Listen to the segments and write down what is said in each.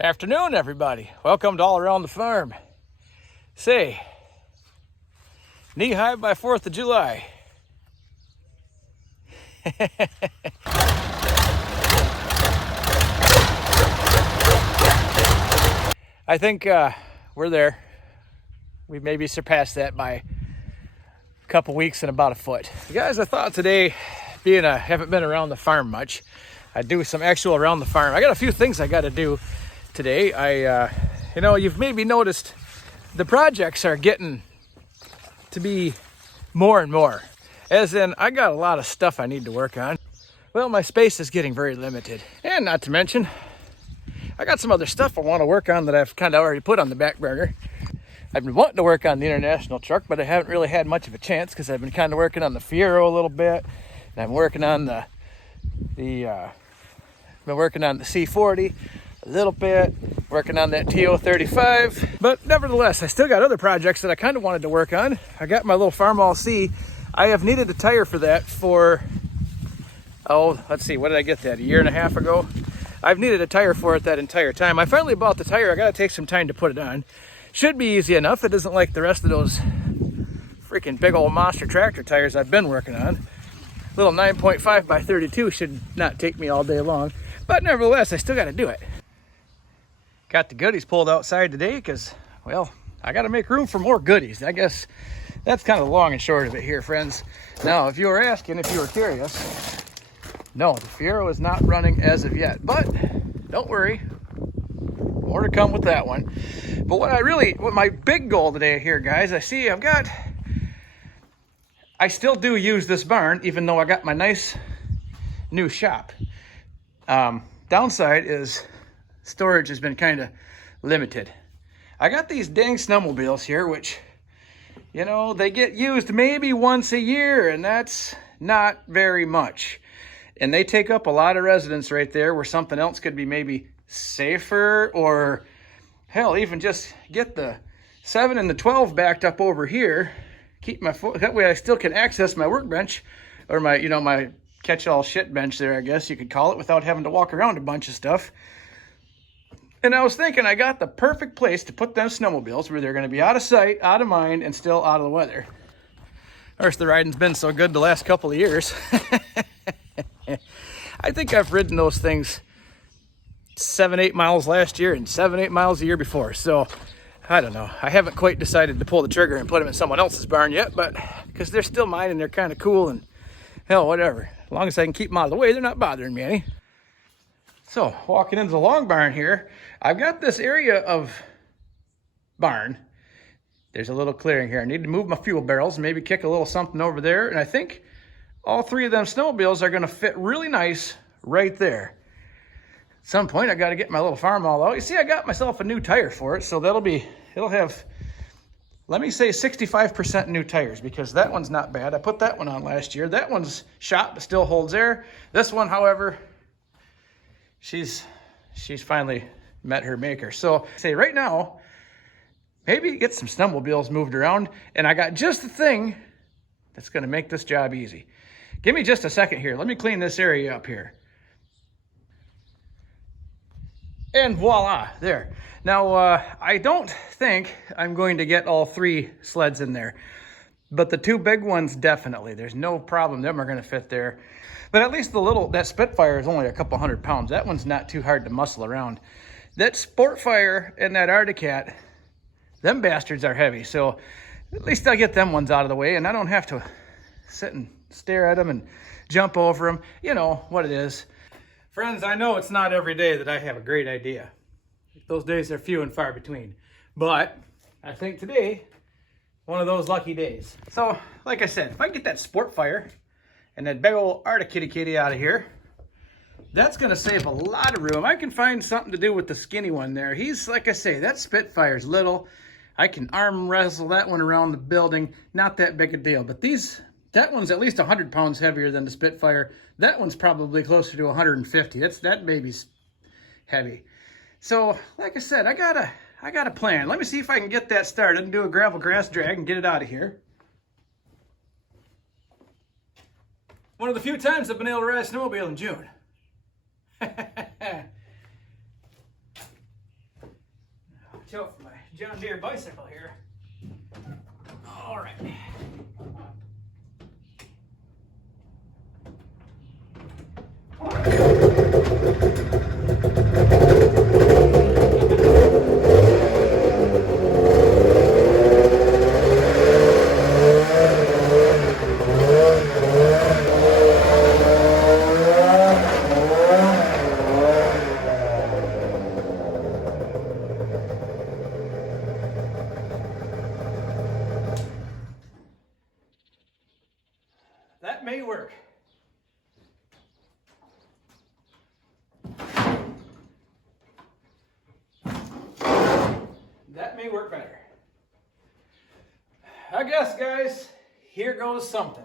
Afternoon, everybody. Welcome to All Around the Farm. Say, knee high by 4th of July. I think we're there. We maybe surpassed that by a couple weeks and about a foot. Guys, I thought today, being I haven't been around the farm much, I'd do some actual around the farm. I got a few things I got to do today. You've maybe noticed the projects are getting to be more and more. As in, I got a lot of stuff I need to work on. Well, my space is getting very limited. And not to mention, I got some other stuff I want to work on that I've kind of already put on the back burner. I've been wanting to work on the international truck, but I haven't really had much of a chance because I've been kind of working on the Fiero a little bit. And I'm working on the C40 a little bit, working on that TO35. But nevertheless, I still got other projects that I kind of wanted to work on. I got my little farmall C. I have needed a tire for that for, let's see, what did I get that? A year and a half ago? I've needed a tire for it that entire time. I finally bought the tire. I got to take some time to put it on. Should be easy enough. It isn't like the rest of those freaking big old monster tractor tires I've been working on. Little 9.5 by 32 should not take me all day long. But nevertheless, I still got to do it. Got the goodies pulled outside today because, well, I got to make room for more goodies. I guess that's kind of the long and short of it here, friends. Now, if you were asking, if you were curious, no, the Fiero is not running as of yet. But don't worry, more to come with that one. But what my big goal today here, guys, I still do use this barn, even though I got my nice new shop. Downside is storage has been kind of limited. I got these dang snowmobiles here, which, they get used maybe once a year, and that's not very much. And they take up a lot of residence right there where something else could be maybe safer, or hell, even just get the 7 and the 12 backed up over here. Keep my foot, that way I still can access my workbench, or my catch-all shit bench there, I guess you could call it, without having to walk around a bunch of stuff. And I was thinking I got the perfect place to put them snowmobiles where they're going to be out of sight, out of mind, and still out of the weather. Of course, the riding's been so good the last couple of years. I think I've ridden those things 7-8 miles last year and 7-8 miles the year before. So I don't know. I haven't quite decided to pull the trigger and put them in someone else's barn yet, but because they're still mine and they're kind of cool, and hell, whatever. As long as I can keep them out of the way, they're not bothering me any. So walking into the long barn here, I've got this area of barn. There's a little clearing here. I need to move my fuel barrels, maybe kick a little something over there. And I think all 3 of them snowmobiles are going to fit really nice right there. At some point, I got to get my little farmall out. You see, I got myself a new tire for it, so it'll have, let me say 65% new tires, because that one's not bad. I put that one on last year. That one's shot, but still holds air. This one, however, she's finally met her maker. So say right now, maybe get some snowmobiles moved around, and I got just the thing that's going to make this job easy. Give me just a second here. Let me clean this area up here. And voila, there. Now, I don't think I'm going to get all 3 sleds in there, but the 2 big ones, definitely. There's no problem. Them are going to fit there. But at least that Spitfire is only a couple 100 pounds. That one's not too hard to muscle around. That Sportfire and that Arctic Cat, them bastards are heavy. So at least I'll get them ones out of the way, and I don't have to sit and stare at them and jump over them. You know what it is. Friends, I know it's not every day that I have a great idea. Those days are few and far between. But I think today, one of those lucky days. So, like I said, if I get that Sportfire and that big old Arctic kitty out of here, that's going to save a lot of room. I can find something to do with the skinny one there. He's, like I say, that Spitfire's little. I can arm wrestle that one around the building. Not that big a deal. But that one's at least 100 pounds heavier than the Spitfire. That one's probably closer to 150. That baby's heavy. So, like I said, I got a plan. Let me see if I can get that started and do a gravel grass drag and get it out of here. One of the few times I've been able to ride a snowmobile in June. out for my John Deere bicycle here. All right. That may work. That may work better. I guess, guys, here goes something.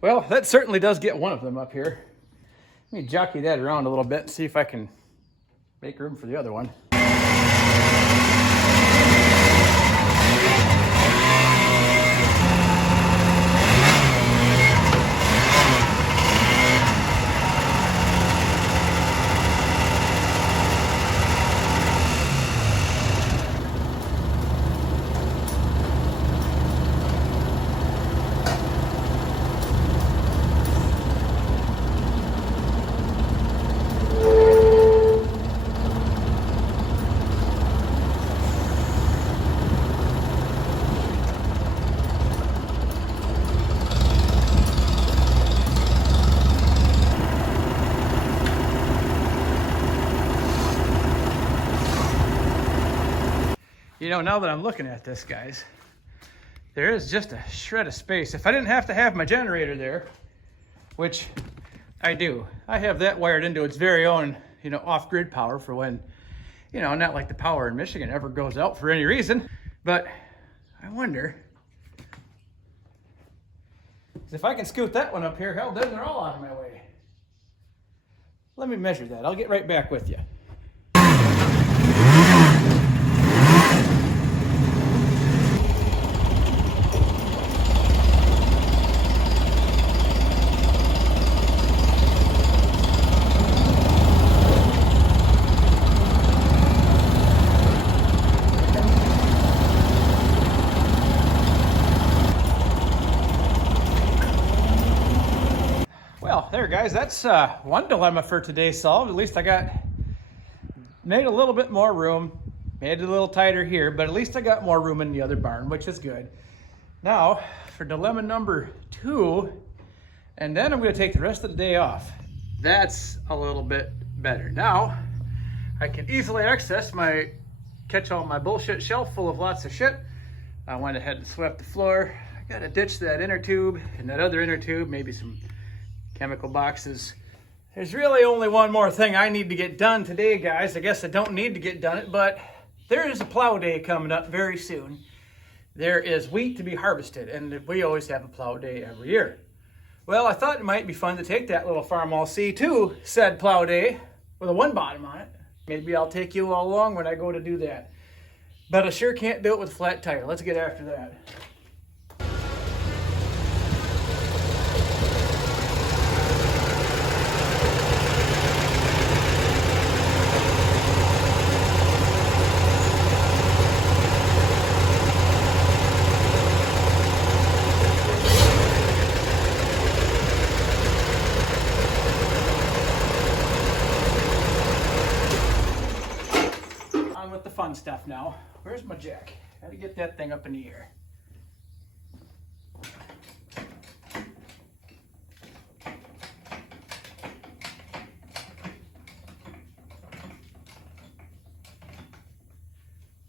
Well, that certainly does get one of them up here. Let me jockey that around a little bit and see if I can make room for the other one. You know, now that I'm looking at this, guys, there is just a shred of space. If I didn't have to have my generator there, which I do, I have that wired into its very own, you know, off-grid power for when, you know, not like the power in Michigan ever goes out for any reason. But I wonder if I can scoot that one up here, hell, then they're all out of my way. Let me measure that. I'll get right back with you. Well, there, guys, that's one dilemma for today solved. At least I made a little bit more room, made it a little tighter here, but at least I got more room in the other barn, which is good. Now, for dilemma number 2, and then I'm going to take the rest of the day off. That's a little bit better. Now, I can easily access catch all my bullshit shelf full of lots of shit. I went ahead and swept the floor. I got to ditch that inner tube and that other inner tube, maybe some chemical boxes. There's really only one more thing I need to get done today, guys. I guess I don't need to get done it, but there is a plow day coming up very soon. There is wheat to be harvested, and we always have a plow day every year. Well, I thought it might be fun to take that little farmall C to said plow day with a 1 bottom on it. Maybe I'll take you all along when I go to do that. But I sure can't do it with a flat tire. Let's get after that. Fun stuff now. Where's my jack? Gotta get that thing up in the air.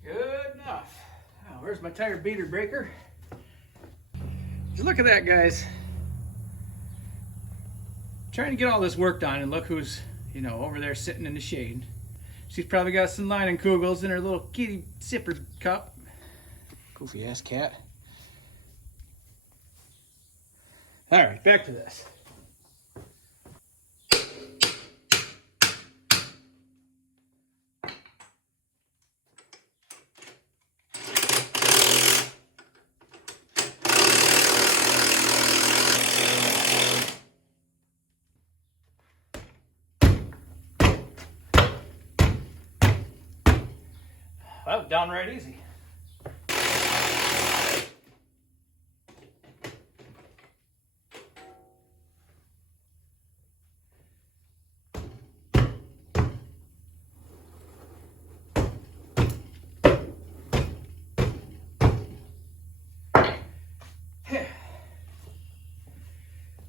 Good enough. Now, where's my tire beater breaker? Look at that, guys. Trying to get all this work done, and look who's, you know, over there sitting in the shade. She's probably got some Leinenkugels in her little kitty sipper cup. Goofy ass cat. All right, back to this. That was downright easy.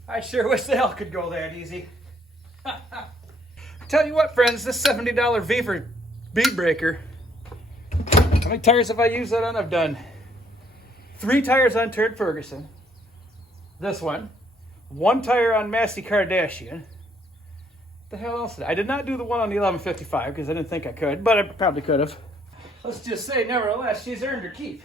I sure wish the hell could go that easy. Tell you what, friends, this $70 Beaver bead breaker, how many tires have I used that on? I've done 3 tires on Turd Ferguson, this one, 1 tire on Massey Kardashian. What the hell else did I did not do the one on the 1155 because I didn't think I could, but I probably could have. Let's just say, nevertheless, she's earned her keep.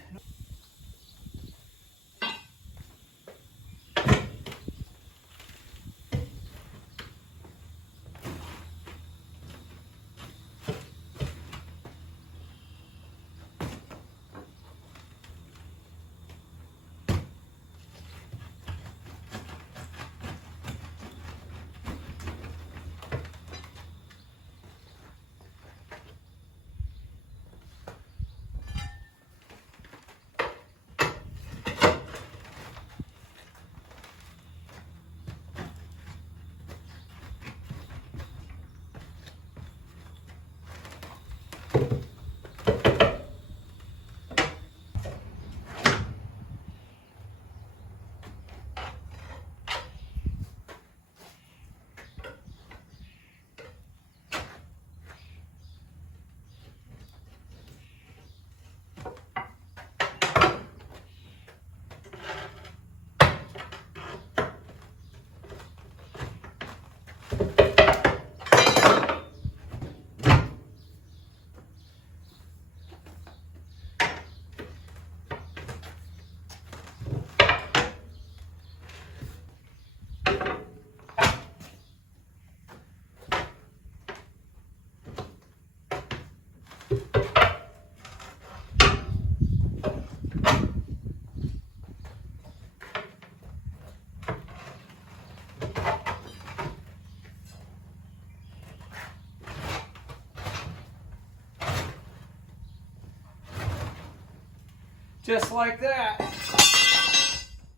Just like that.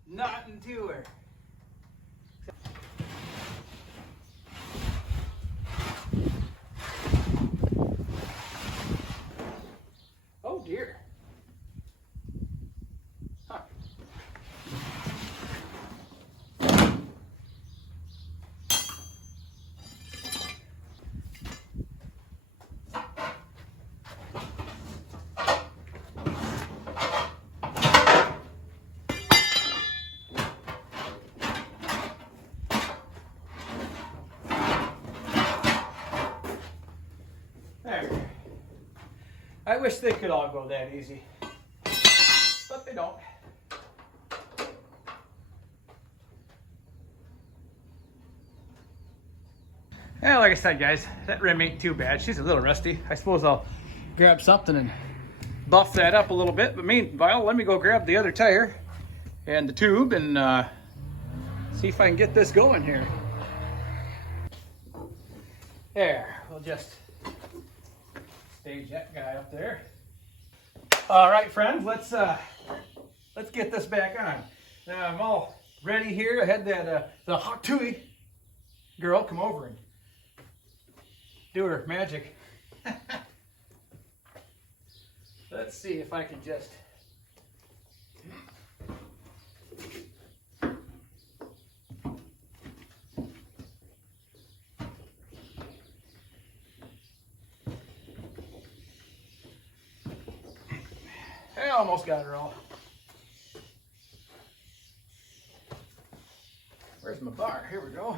Nothing to her. Oh dear. Huh. There. I wish they could all go that easy, but they don't. Yeah, like I said, guys, that rim ain't too bad. She's a little rusty. I suppose I'll grab something and buff that up a little bit. But meanwhile, let me go grab the other tire and the tube and see if I can get this going here. There, we'll just stage that guy up there. All right, friends, let's get this back on. Now I'm all ready here. I had that the hot tui girl come over and do her magic. Let's see if I can just I almost got her all. Where's my bar? Here we go.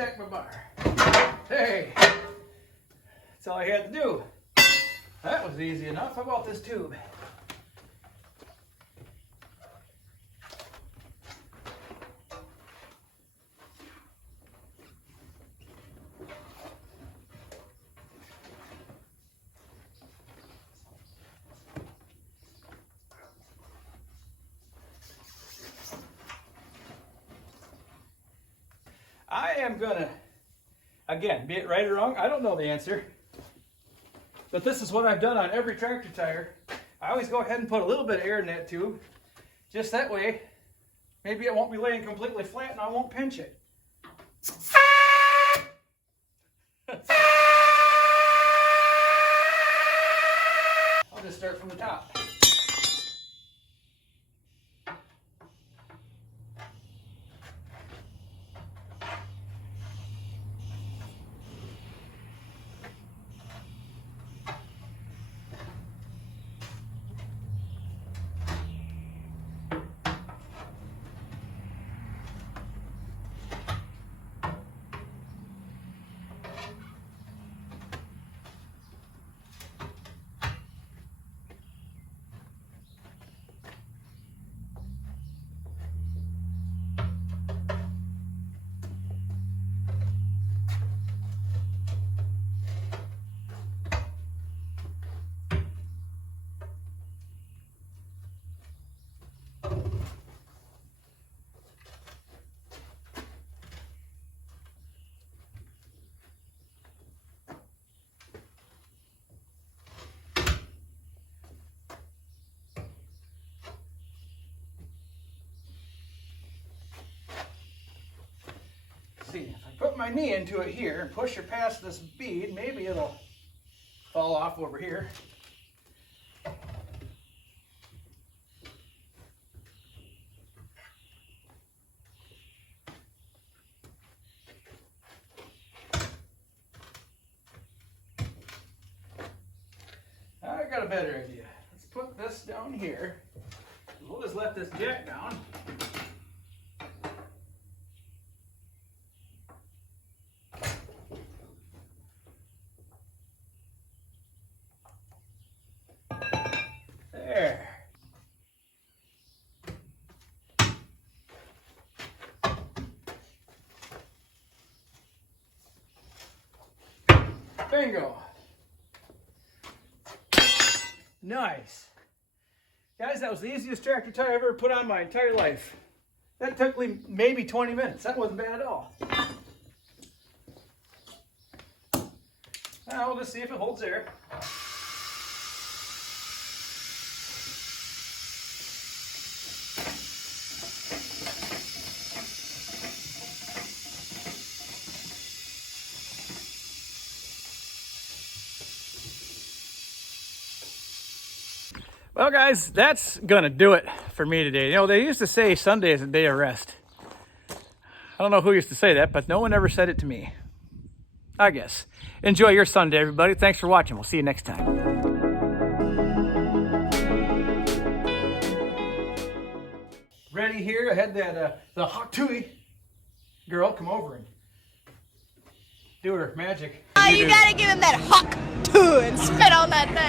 back my bar. Hey, that's all I had to do. That was easy enough. How about this tube? I am gonna, again, be it right or wrong, I don't know the answer. But this is what I've done on every tractor tire. I always go ahead and put a little bit of air in that tube. Just that way, maybe it won't be laying completely flat and I won't pinch it. I'll just start from the top. See, if I put my knee into it here and push her past this bead, maybe it'll fall off over here. I got a better idea. Let's put this down here. We'll just let this jack down. There. Bingo. Nice. Guys, that was the easiest tractor tire I've ever put on my entire life. That took me maybe 20 minutes. That wasn't bad at all. Now we'll just see if it holds air. Well, guys, that's going to do it for me today. You know, they used to say Sunday is a day of rest. I don't know who used to say that, but no one ever said it to me. I guess. Enjoy your Sunday, everybody. Thanks for watching. We'll see you next time. Ready here. I had that the hot tui girl come over and do her magic. Oh, you gotta give him that hawk too and spit on that thing.